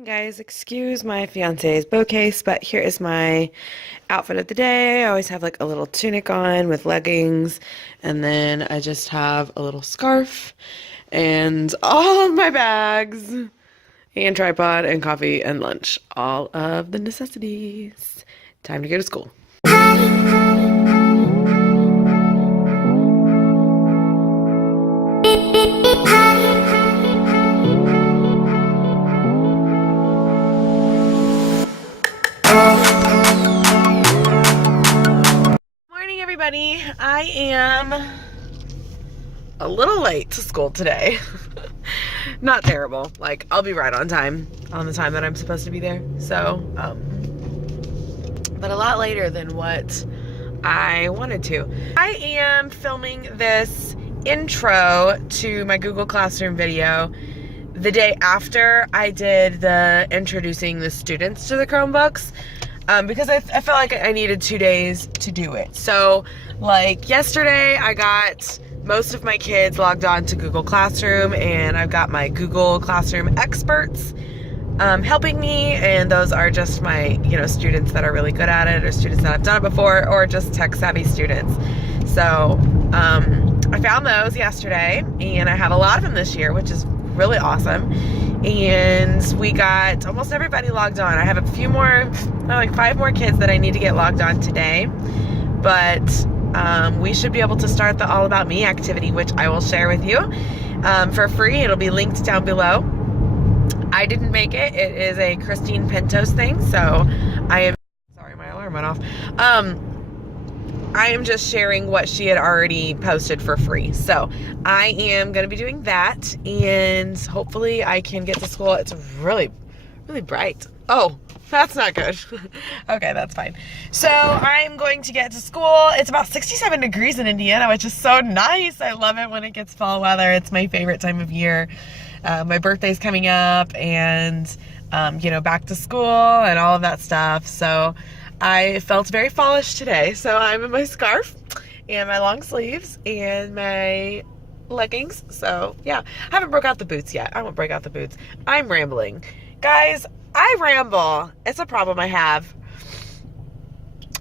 Morning guys, excuse my fiance's bow case, but here is my outfit of the day. I always have like a little tunic on with leggings, and then I just have a little scarf and all of my bags and tripod and coffee and lunch. All of the necessities. Time to go to school. Everybody, I am a little late to school today. Not terrible. Like, I'll be right on time, on the time that I'm supposed to be there. So, but a lot later than what I wanted to. I am filming this intro to my Google Classroom video the day after I did the introducing the students to the Chromebooks. Because I felt like I needed 2 days to do it. So, like yesterday, I got most of my kids logged on to Google Classroom, and I've got my Google Classroom experts helping me, and those are just my, students that are really good at it, or students that have done it before, or just tech-savvy students. So, I found those yesterday, and I have a lot of them this year, which is really awesome. And we got almost everybody logged on. I have a few more, like 5 more kids that I need to get logged on today. But we should be able to start the All About Me activity, which I will share with you for free. It'll be linked down below. I didn't make it. It is a Christine Pentos thing, so I am, sorry, my alarm went off. I am just sharing what she had already posted for free. So I am going to be doing that, and hopefully I can get to school. It's really, really bright. Oh, that's not good. Okay, that's fine. So I'm going to get to school. It's about 67 degrees in Indiana, which is so nice. I love it when it gets fall weather. It's my favorite time of year. My birthday's coming up, and, back to school and all of that stuff. So I felt very fallish today, so I'm in my scarf and my long sleeves and my leggings. So yeah, I haven't broke out the boots yet. I won't break out the boots. I'm rambling. Guys, I ramble. It's a problem I have.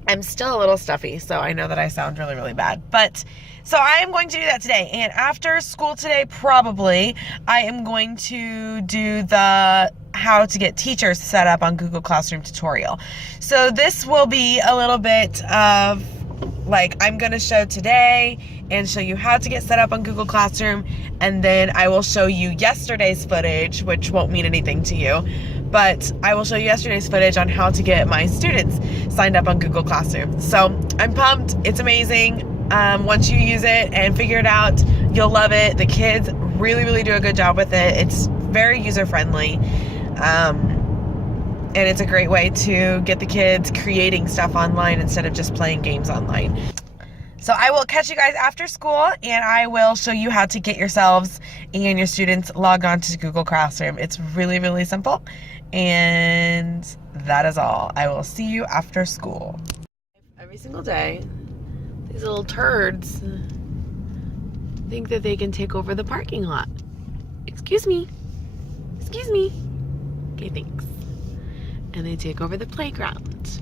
I'm still a little stuffy, so I know that I sound really, really bad. But so I am going to do that today. And after school today, probably, I am going to do the how to get teachers set up on Google Classroom tutorial. So this will be a little bit of like, I'm going to show today and show you how to get set up on Google Classroom. And then I will show you yesterday's footage, which won't mean anything to you. But I will show you yesterday's footage on how to get my students signed up on Google Classroom. So I'm pumped. It's amazing. Once you use it and figure it out, you'll love it. The kids really, really do a good job with it. It's very user-friendly. And it's a great way to get the kids creating stuff online instead of just playing games online. So I will catch you guys after school, and I will show you how to get yourselves and your students logged on to Google Classroom. It's really, really simple. And that is all. I will see you after school. Every single day, these little turds think that they can take over the parking lot. Excuse me. Excuse me. Okay, thanks. And they take over the playground.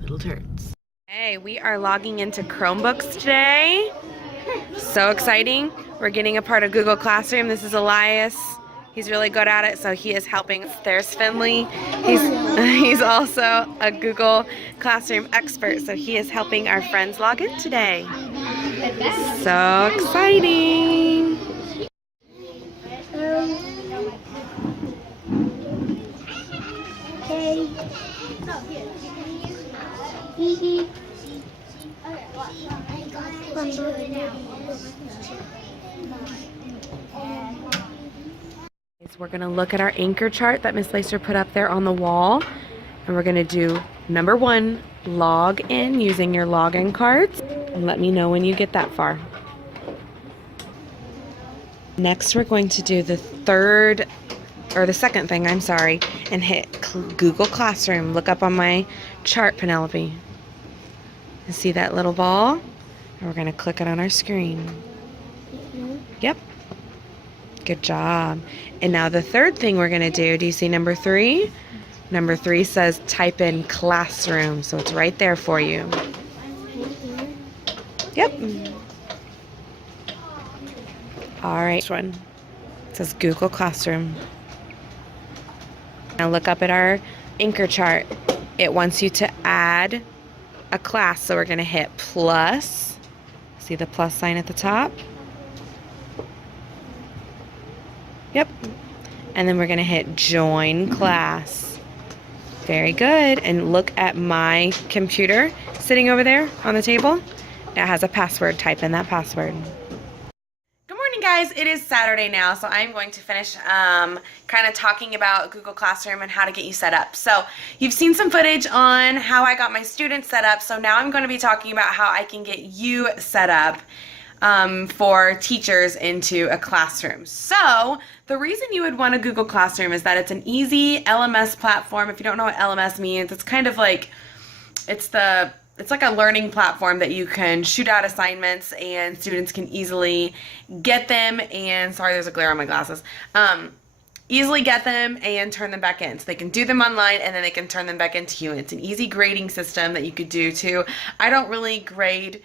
Little turds. Hey, we are logging into Chromebooks today. So exciting. We're getting a part of Google Classroom. This is Elias. He's really good at it, so he is helping. There's Finley. He's also a Google Classroom expert, so he is helping our friends log in today. So exciting. We're going to look at our anchor chart that Miss Lacer put up there on the wall, and we're going to do number 1, log in using your login cards, and let me know when you get that far. Next, we're going to do the second thing, and hit Google Classroom. Look up on my chart, Penelope. You see that little ball? And we're going to click it on our screen. Yep. Good job. And now the third thing we're going to do you see number 3? Number 3 says type in classroom, so it's right there for you. Yep. All right, next one. It says Google Classroom. Now look up at our anchor chart. It wants you to add a class, so we're going to hit plus. See the plus sign at the top? Yep. And then we're going to hit join class. Very good. And look at my computer sitting over there on the table. It has a password. Type in that password. Good morning, guys. It is Saturday now, so I'm going to finish kind of talking about Google Classroom and how to get you set up. So you've seen some footage on how I got my students set up, so now I'm going to be talking about how I can get you set up for teachers into a classroom. So the reason you would want a Google Classroom is that it's an easy LMS platform. If you don't know what LMS means, it's kind of like, it's like a learning platform that you can shoot out assignments and students can easily get them and, sorry there's a glare on my glasses, easily get them and turn them back in. So they can do them online and then they can turn them back into you. It's an easy grading system that you could do too. I don't really grade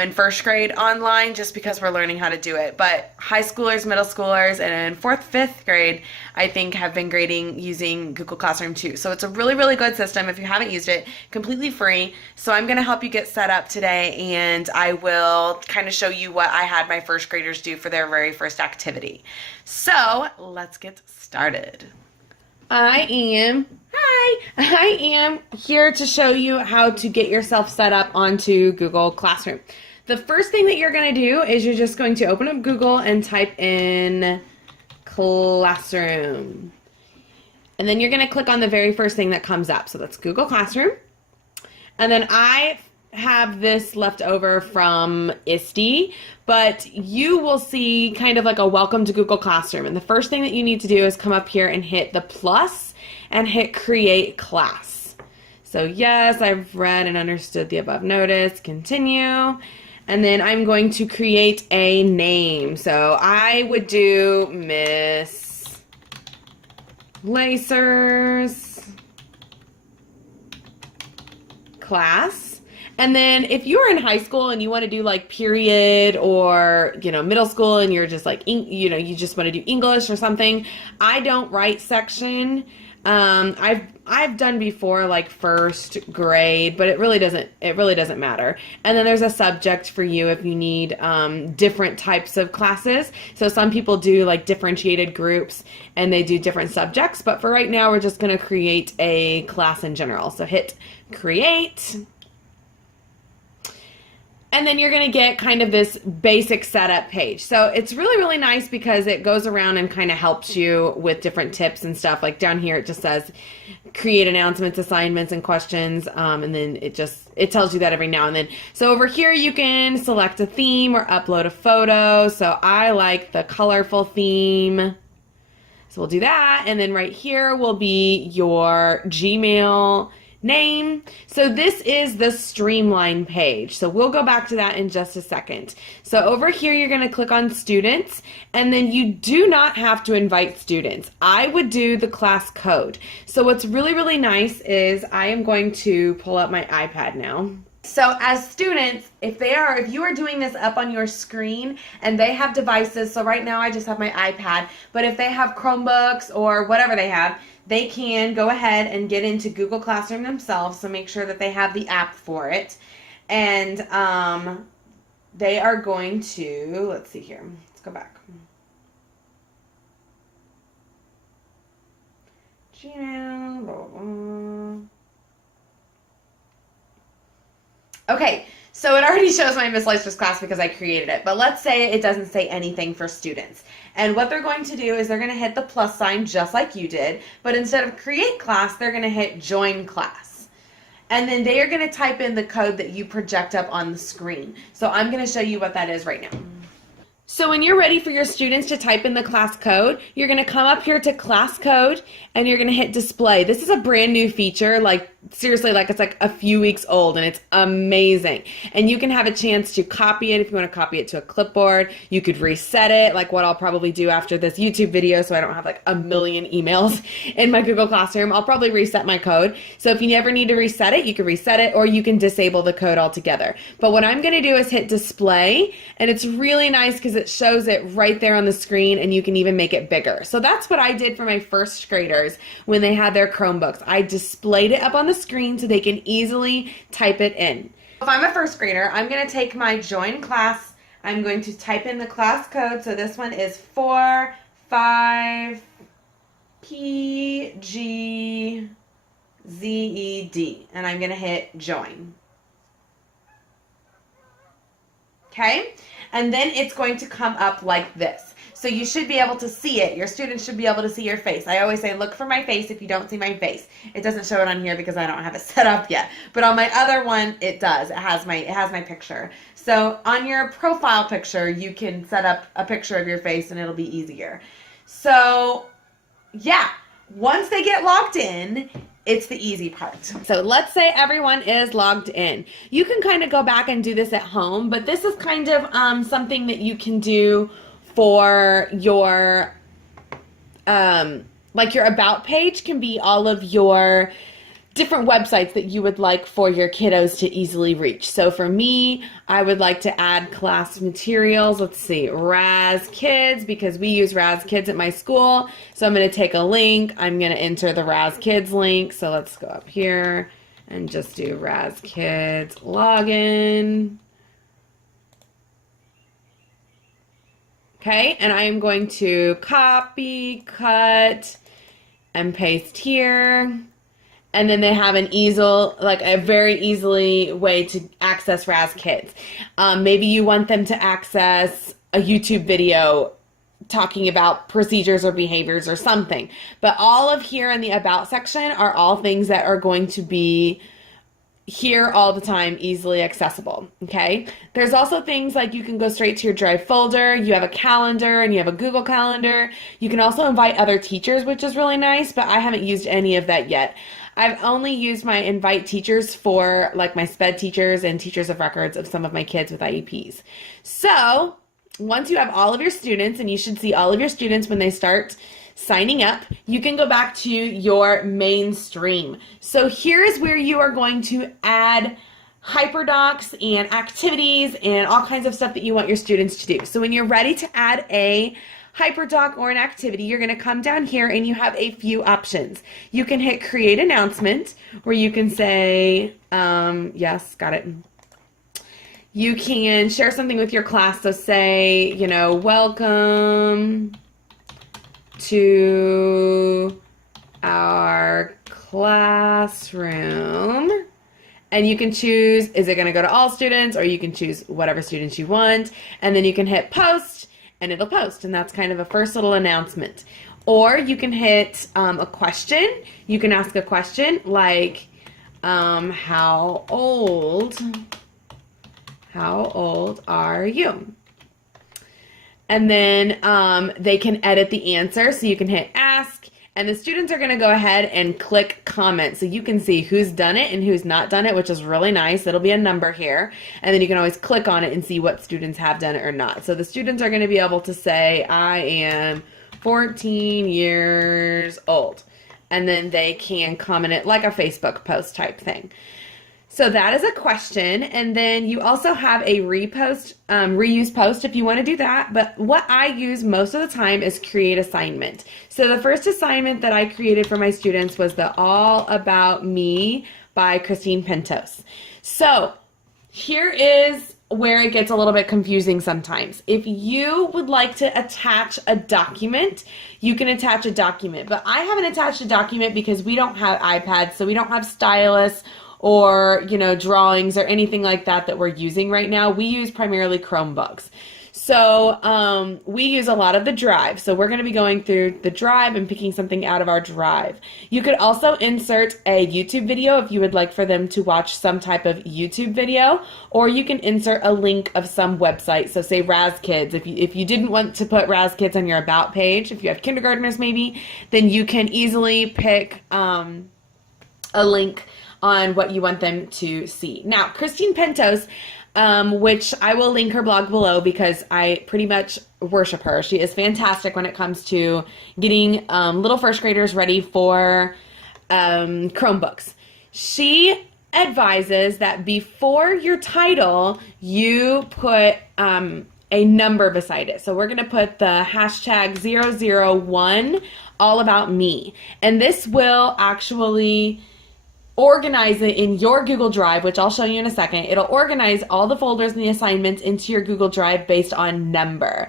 in first grade online just because we're learning how to do it. But high schoolers, middle schoolers, and in 4th, 5th grade, I think have been grading using Google Classroom too. So it's a really, really good system if you haven't used it, completely free. So I'm gonna help you get set up today and I will kind of show you what I had my first graders do for their very first activity. So let's get started. I am here to show you how to get yourself set up onto Google Classroom. The first thing that you're going to do is you're just going to open up Google and type in Classroom. And then you're going to click on the very first thing that comes up. So that's Google Classroom. And then I have this left over from ISTE, but you will see kind of like a welcome to Google Classroom. And the first thing that you need to do is come up here and hit the plus and hit create class. So yes, I've read and understood the above notice, continue. And then I'm going to create a name. So I would do Miss Lacer's class. And then if you're in high school and you want to do like period or, middle school and you're just like, you just want to do English or something, I don't write section. I've done before like first grade, but it really doesn't matter. And then there's a subject for you if you need different types of classes. So some people do like differentiated groups and they do different subjects, but for right now we're just going to create a class in general. So hit create. And then you're going to get kind of this basic setup page. So it's really, really nice because it goes around and kind of helps you with different tips and stuff. Like down here it just says create announcements, assignments, and questions. And then it tells you that every now and then. So over here you can select a theme or upload a photo. So I like the colorful theme. So we'll do that. And then right here will be your Gmail name. So this is the streamline page. So we'll go back to that in just a second. So over here you're going to click on students and then you do not have to invite students. I would do the class code. So what's really, really nice is I am going to pull up my iPad now. So as students, if you are doing this up on your screen and they have devices, so right now I just have my iPad, but if they have Chromebooks or whatever they have, they can go ahead and get into Google Classroom themselves, so make sure that they have the app for it. And they are going to, let's see here, let's go back. Gmail, blah, blah, blah. Okay, so it already shows my Miss Lacer's class because I created it, but let's say it doesn't say anything for students. And what they're going to do is they're going to hit the plus sign just like you did, but instead of create class, they're going to hit join class. And then they are going to type in the code that you project up on the screen. So I'm going to show you what that is right now. So when you're ready for your students to type in the class code, you're going to come up here to class code and you're going to hit display. This is a brand new feature, like seriously, like it's like a few weeks old, and it's amazing. And you can have a chance to copy it if you want to copy it to a clipboard. You could reset it, like what I'll probably do after this YouTube video, so I don't have like a million emails in my Google Classroom. I'll probably reset my code. So if you never need to reset it, you can reset it, or you can disable the code altogether. But what I'm going to do is hit display, and it's really nice because it shows it right there on the screen, and you can even make it bigger. So that's what I did for my first graders when they had their Chromebooks. I displayed it up on the screen so they can easily type it in. If I'm a first grader, I'm going to take my join class. I'm going to type in the class code. So this one is 45PGZED, and I'm going to hit join. Okay, and then it's going to come up like this. So you should be able to see it. Your students should be able to see your face. I always say, look for my face if you don't see my face. It doesn't show it on here because I don't have it set up yet. But on my other one, it does. It has my picture. So on your profile picture, you can set up a picture of your face and it'll be easier. So yeah, once they get logged in, it's the easy part. So let's say everyone is logged in. You can kind of go back and do this at home, but this is kind of something that you can do for your, like your about page can be all of your different websites that you would like for your kiddos to easily reach. So for me, I would like to add class materials. Let's see, Raz Kids, because we use Raz Kids at my school. So I'm going to take a link. I'm going to enter the Raz Kids link. So let's go up here and just do Raz Kids login. Okay, and I am going to copy, cut, and paste here. And then they have an easel, like a very easily way to access Raz Kids. Maybe you want them to access a YouTube video talking about procedures or behaviors or something. But all of here in the About section are all things that are going to be here all the time, easily accessible, okay? There's also things like you can go straight to your Drive folder, you have a calendar, and you have a Google Calendar. You can also invite other teachers, which is really nice, but I haven't used any of that yet. I've only used my invite teachers for like my SPED teachers and teachers of records of some of my kids with IEPs. So once you have all of your students, and you should see all of your students when they start signing up, you can go back to your mainstream. So here is where you are going to add HyperTalks and activities and all kinds of stuff that you want your students to do. So when you're ready to add a HyperTalk or an activity, you're going to come down here and you have a few options. You can hit create announcement, where you can say, yes, got it. You can share something with your class. So say, you know, welcome to our classroom. And you can choose, is it going to go to all students, or you can choose whatever students you want. And then you can hit post, and it'll post. And that's kind of a first little announcement. Or you can hit a question. You can ask a question like, how old are you? And then they can edit the answer, so you can hit ask, and the students are going to go ahead and click comment, so you can see who's done it and who's not done it, which is really nice. It'll be a number here, and then you can always click on it and see what students have done it or not. So the students are going to be able to say, I am 14 years old, and then they can comment it like a Facebook post type thing. So that is a question, and then you also have a reuse post if you want to do that, but what I use most of the time is create assignment. So the first assignment that I created for my students was the All About Me by Christine Pentos. So here is where it gets a little bit confusing sometimes. If you would like to attach a document, you can attach a document, but I haven't attached a document because we don't have iPads, so we don't have stylus or, you know, drawings or anything like that that we're using right now. We use primarily Chromebooks. So we use a lot of the Drive. So we're going to be going through the Drive and picking something out of our Drive. You could also insert a YouTube video if you would like for them to watch some type of YouTube video, or you can insert a link of some website. So say Raz Kids. If you didn't want to put Raz Kids on your About page, if you have kindergartners maybe, then you can easily pick a link on what you want them to see. Now, Christine Pentos, which I will link her blog below because I pretty much worship her. She is fantastic when it comes to getting little first graders ready for Chromebooks. She advises that before your title, you put a number beside it. So we're going to put the hashtag 001 all about me. And this will actually organize it in your Google Drive, which I'll show you in a second. It'll organize all the folders and the assignments into your Google Drive based on number.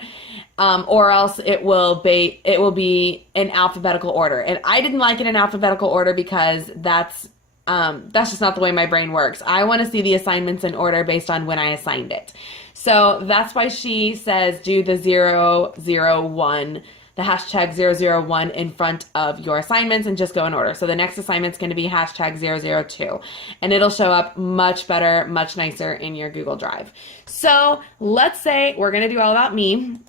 Or else it will be in alphabetical order. And I didn't like it in alphabetical order because that's just not the way my brain works. I want to see the assignments in order based on when I assigned it. So that's why she says do the 001, the hashtag 001 in front of your assignments and just go in order. So the next assignment's going to be hashtag 002 and it'll show up much better, much nicer in your Google Drive. So let's say we're going to do all about me.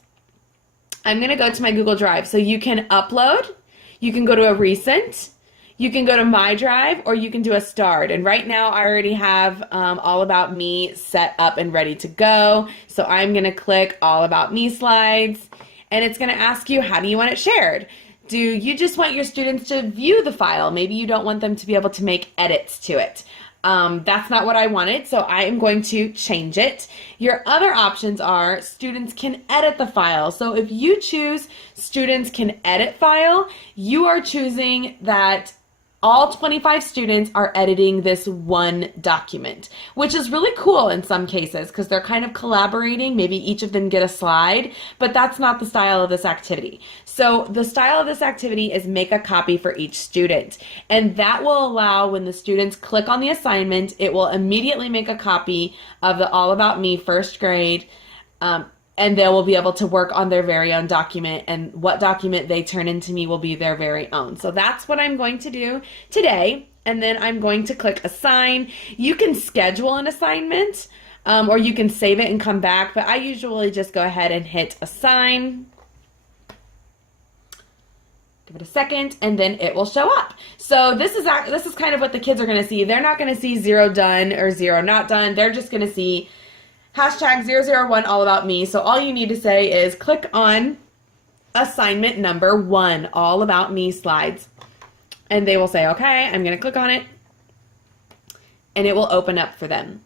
I'm going to go to my Google Drive. So you can upload, you can go to a recent, you can go to my drive, or you can do a start. And right now I already have all about me set up and ready to go. So I'm going to click all about me slides and it's going to ask you, how do you want it shared? Do you just want your students to view the file? Maybe you don't want them to be able to make edits to it. That's not what I wanted, so I am going to change it. Your other options are students can edit the file. So if you choose students can edit file, you are choosing that all 25 students are editing this one document, which is really cool in some cases because they're kind of collaborating. Maybe each of them get a slide, but that's not the style of this activity. So the style of this activity is make a copy for each student. And that will allow when the students click on the assignment, it will immediately make a copy of the All About Me first grade, and they will be able to work on their very own document, and what document they turn into me will be their very own. So that's what I'm going to do today. And then I'm going to click assign. You can schedule an assignment or you can save it and come back, but I usually just go ahead and hit assign. Give it a second and then it will show up. So this is kind of what the kids are going to see. They're not going to see 0 done or 0 not done. They're just going to see hashtag 001 all about me. So all you need to say is click on assignment number 1, all about me slides. And they will say, okay, I'm going to click on it. And it will open up for them.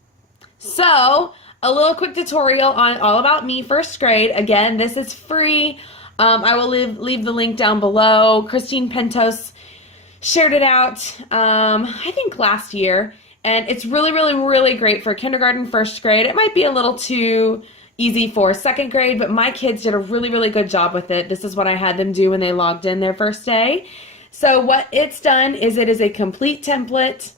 So a little quick tutorial on all about me first grade. Again, this is free. I will leave the link down below. Christine Pentos shared it out, I think last year. And it's really, really, really great for kindergarten, first grade. It might be a little too easy for second grade, but my kids did a really, really good job with it. This is what I had them do when they logged in their first day. So what it's done is it is a complete template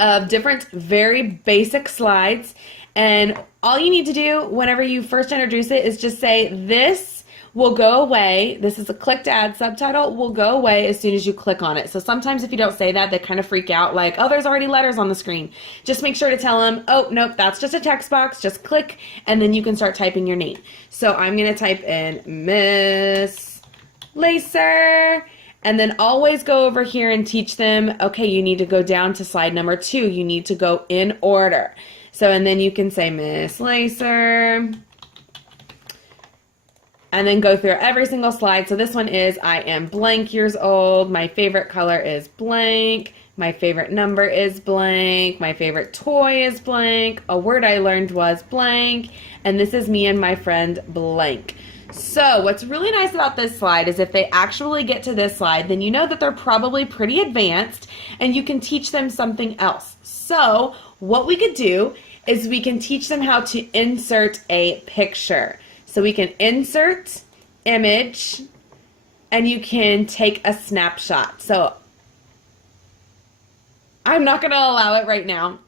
of different, very basic slides. And all you need to do whenever you first introduce it is just say, this will go away. This is a click to add subtitle, will go away as soon as you click on it. So sometimes if you don't say that, they kind of freak out like, oh, there's already letters on the screen. Just make sure to tell them, oh, nope, that's just a text box. Just click, and then you can start typing your name. So I'm going to type in Miss Lacer, and then always go over here and teach them, okay, you need to go down to slide number 2. You need to go in order. So, and then you can say Miss Lacer, and then go through every single slide. So this one is, I am blank years old. My favorite color is blank. My favorite number is blank. My favorite toy is blank. A word I learned was blank. And this is me and my friend blank. So what's really nice about this slide is if they actually get to this slide, then you know that they're probably pretty advanced and you can teach them something else. So what we could do is we can teach them how to insert a picture. So we can insert image and you can take a snapshot. So I'm not going to allow it right now,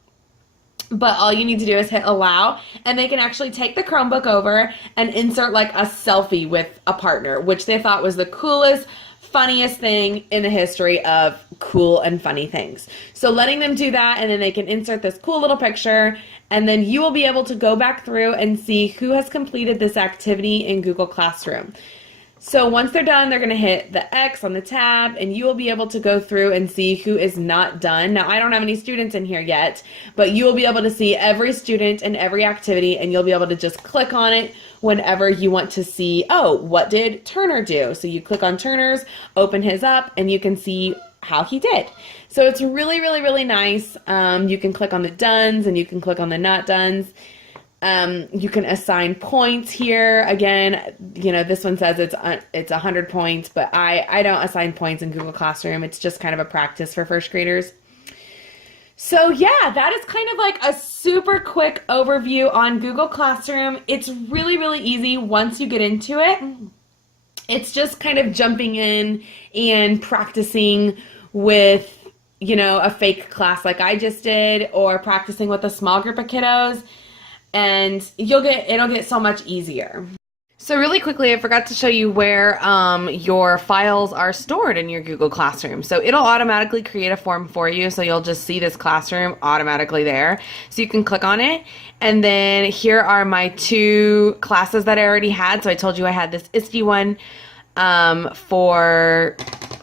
but all you need to do is hit allow, and they can actually take the Chromebook over and insert like a selfie with a partner, which they thought was the coolest, funniest thing in the history of cool and funny things. So letting them do that, and then they can insert this cool little picture, and then you will be able to go back through and see who has completed this activity in Google Classroom. So once they're done, they're going to hit the X on the tab, and you will be able to go through and see who is not done. Now, I don't have any students in here yet, but you will be able to see every student and every activity, and you'll be able to just click on it whenever you want to see, oh, what did Turner do? So you click on Turner's, open his up, and you can see how he did. So it's really, really, really nice. You can click on the dones, and you can click on the not dones. You can assign points here. Again, you know, this one says it's 100 points, but I don't assign points in Google Classroom. It's just kind of a practice for first graders. So yeah, that is kind of like a super quick overview on Google Classroom. It's really, really easy once you get into it. It's just kind of jumping in and practicing with, you know, a fake class like I just did, or practicing with a small group of kiddos. And it'll get so much easier. So really quickly, I forgot to show you where your files are stored in your Google Classroom. So it'll automatically create a form for you. So you'll just see this classroom automatically there. So you can click on it. And then here are my 2 classes that I already had. So I told you I had this ISTE one for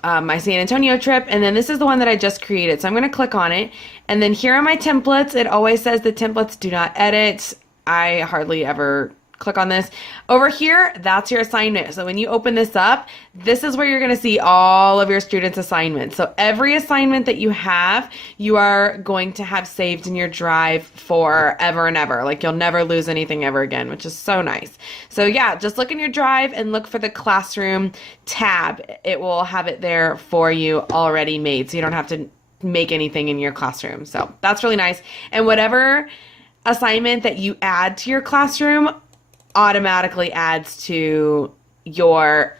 my San Antonio trip, and then this is the one that I just created. So I'm going to click on it, and then here are my templates. It always says the templates do not edit. I hardly ever click on this. Over here, that's your assignment. So when you open this up, this is where you're going to see all of your students' assignments. So every assignment that you have, you are going to have saved in your drive forever and ever. Like, you'll never lose anything ever again, which is so nice. So yeah, just look in your drive and look for the classroom tab. It will have it there for you already made, so you don't have to make anything in your classroom. So that's really nice. And whatever assignment that you add to your classroom automatically adds to your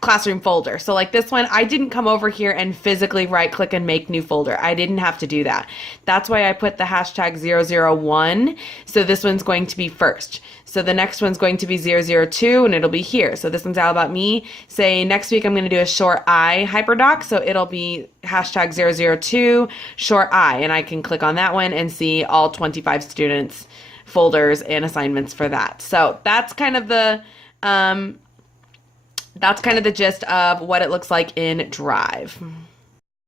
classroom folder. So like this one, I didn't come over here and physically right click and make new folder. I didn't have to do that. That's why I put the hashtag 001. So this one's going to be first. So the next one's going to be 002 and it'll be here. So this one's all about me. Say next week I'm going to do a short I HyperTalks. So it'll be hashtag 002 short I, and I can click on that one and see all 25 students folders and assignments for that. So that's kind of the gist of what it looks like in Drive.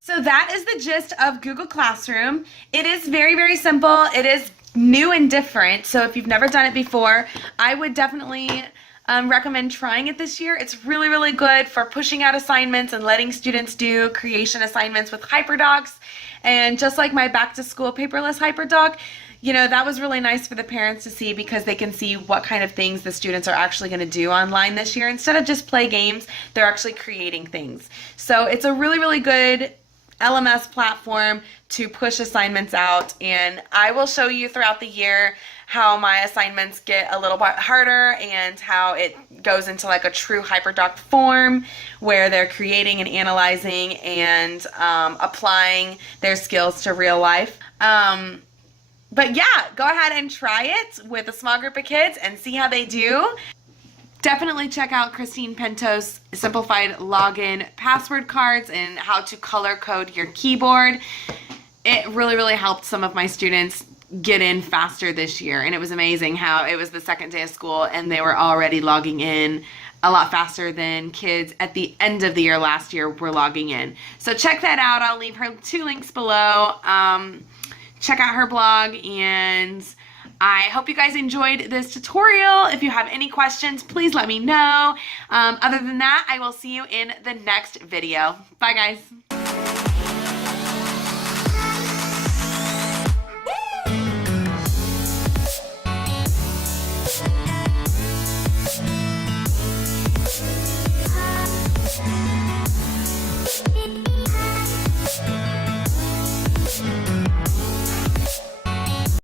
So that is the gist of Google Classroom. It is very, very simple. It is new and different. So if you've never done it before, I would definitely recommend trying it this year. It's really, really good for pushing out assignments and letting students do creation assignments with HyperTalks. And just like my back to school paperless HyperTalk, you know, that was really nice for the parents to see, because they can see what kind of things the students are actually going to do online this year. Instead of just play games, they're actually creating things. So it's a really, really good LMS platform to push assignments out, and I will show you throughout the year how my assignments get a little bit harder and how it goes into like a true HyperTalk form where they're creating and analyzing and applying their skills to real life. But yeah, go ahead and try it with a small group of kids and see how they do. Definitely check out Christine Pento's simplified login password cards and how to color code your keyboard. It really, really helped some of my students get in faster this year, and it was amazing how it was the second day of school and they were already logging in a lot faster than kids at the end of the year last year were logging in. So check that out. I'll leave her 2 links below. Check out her blog, and I hope you guys enjoyed this tutorial. If you have any questions, please let me know. Other than that, I will see you in the next video. Bye, guys.